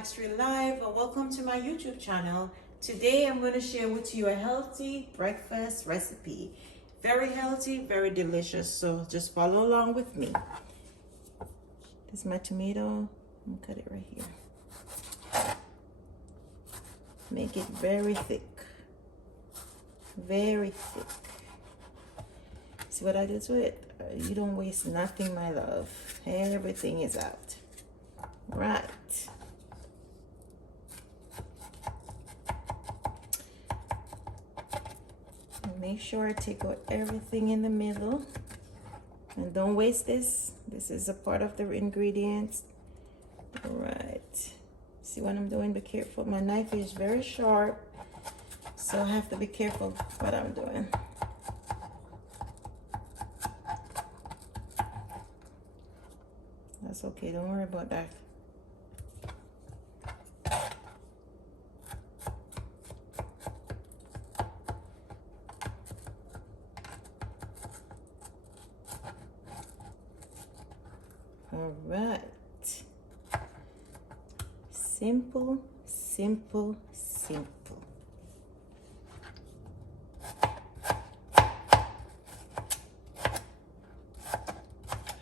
Maxtree Live and welcome to my YouTube channel. Today I'm going to share with you a healthy breakfast recipe. Very healthy, very delicious, so just follow along with me. This is my tomato. I'm going to cut it right here. Make it very thick. Very thick. See what I did to it? You don't waste nothing, my love. Everything is out. Right. Make sure I take out everything in the middle. And don't waste this. This is a part of the ingredients. All right. See what I'm doing? Be careful. My knife is very sharp, so I have to be careful what I'm doing. That's okay. Don't worry about that. All right. Simple, simple, simple.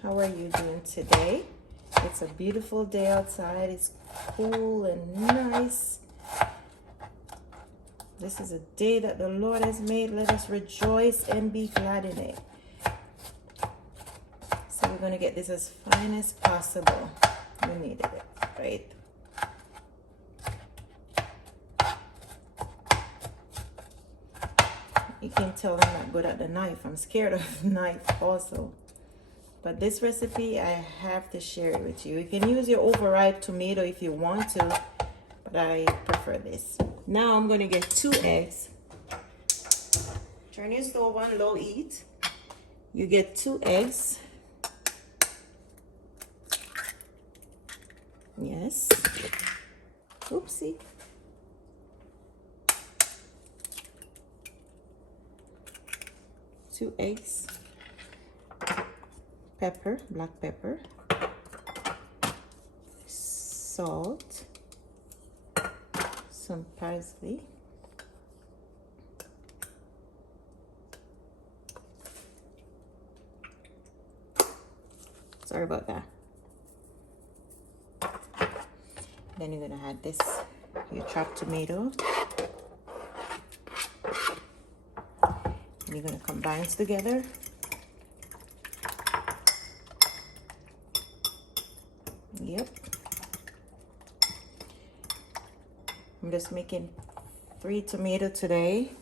How are you doing today? It's a beautiful day outside. It's cool and nice. This is a day that the Lord has made. Let us rejoice and be glad in it. So we're going to get this as fine as possible. We needed it, right? You can tell I'm not good at the knife. I'm scared of the knife also. But this recipe, I have to share it with you. You can use your overripe tomato if you want to, but I prefer this. Now I'm going to get 2 eggs. Turn your stove on low heat. You get 2 eggs. Yes. Oopsie. Two eggs. Pepper, black pepper, salt, some parsley, sorry about that. Then you're gonna add this, your chopped tomato, and you're gonna combine it together. Yep. I'm just making 3 tomatoes today.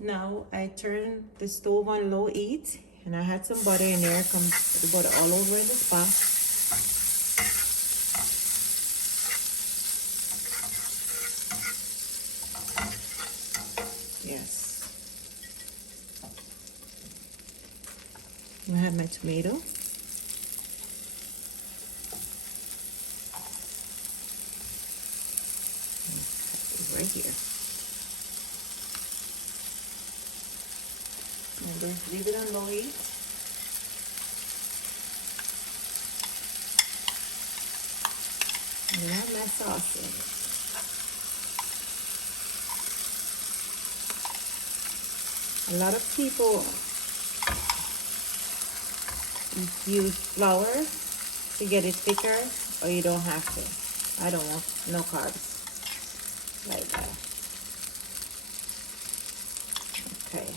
Now I turn the stove on low heat and I had some butter in there. Come the butter all over the spot. Yes. I have my tomato. Right here. And then leave it on low heat. And add my sauce in it. A lot of people use flour to get it thicker, or you don't have to. I don't want no carbs. Like that. Okay.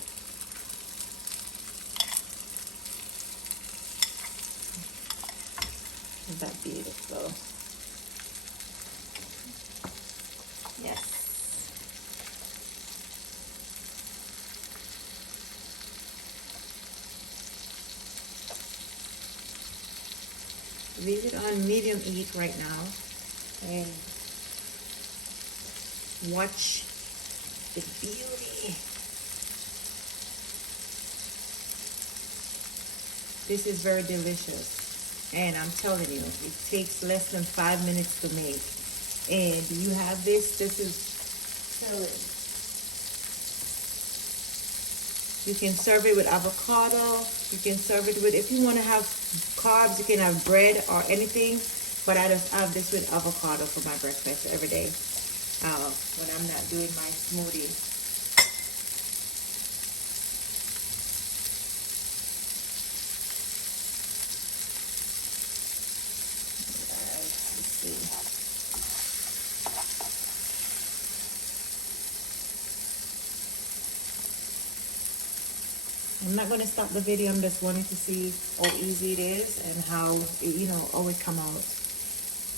Isn't that beautiful? Yes. Leave it on medium heat right now and watch the beauty. This is very delicious, and I'm telling you, it takes less than 5 minutes to make. And you have this is telling. You can serve it with avocado. You can serve it with, if you want to have carbs, you can have bread or anything. But I just have this with avocado for my breakfast every day when I'm not doing my smoothie. Let's see. I'm not going to stop the video. I'm just wanting to see how easy it is and how, you know, how it come out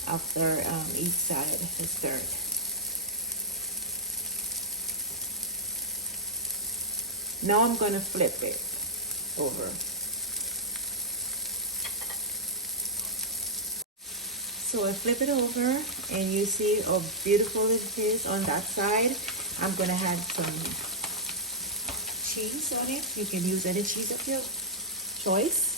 after each side is stirred. Now I'm going to flip it over. So I flip it over and you see how beautiful it is on that side. I'm going to add some cheese on it. You can use any cheese of your choice.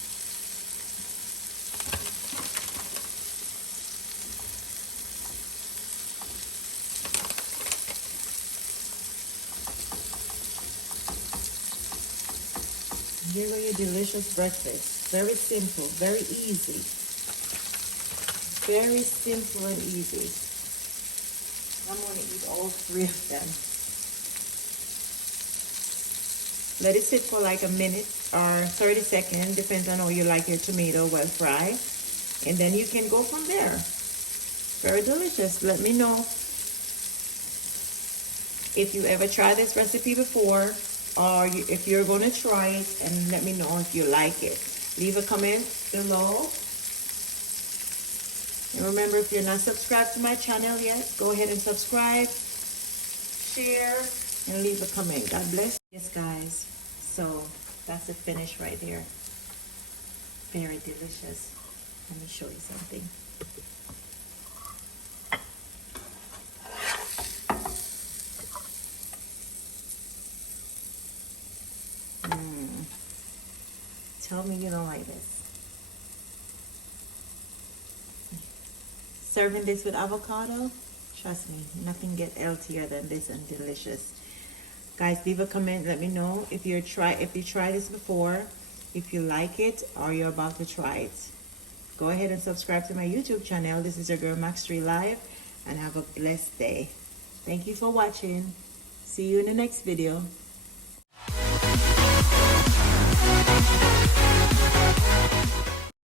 Here are your delicious breakfast. Very simple, very easy. Very simple and easy. I'm going to eat all 3 of them. Let it sit for like a minute or 30 seconds, depends on how you like your tomato well fried. And then you can go from there. Very delicious. Let me know if you ever tried this recipe before, or if you're going to try it, and let me know if you like it. Leave a comment below. And remember, if you're not subscribed to my channel yet, go ahead and subscribe, share, and leave a comment. God bless. Yes, guys. So that's the finish right there. Very delicious. Let me show you something. Tell me you don't like this. Serving this with avocado, trust me, nothing gets healthier than this and delicious. Guys, leave a comment. Let me know if you tried this before, if you like it, or you're about to try it. Go ahead and subscribe to my YouTube channel. This is your girl Max Tree Live, and have a blessed day. Thank you for watching. See you in the next video.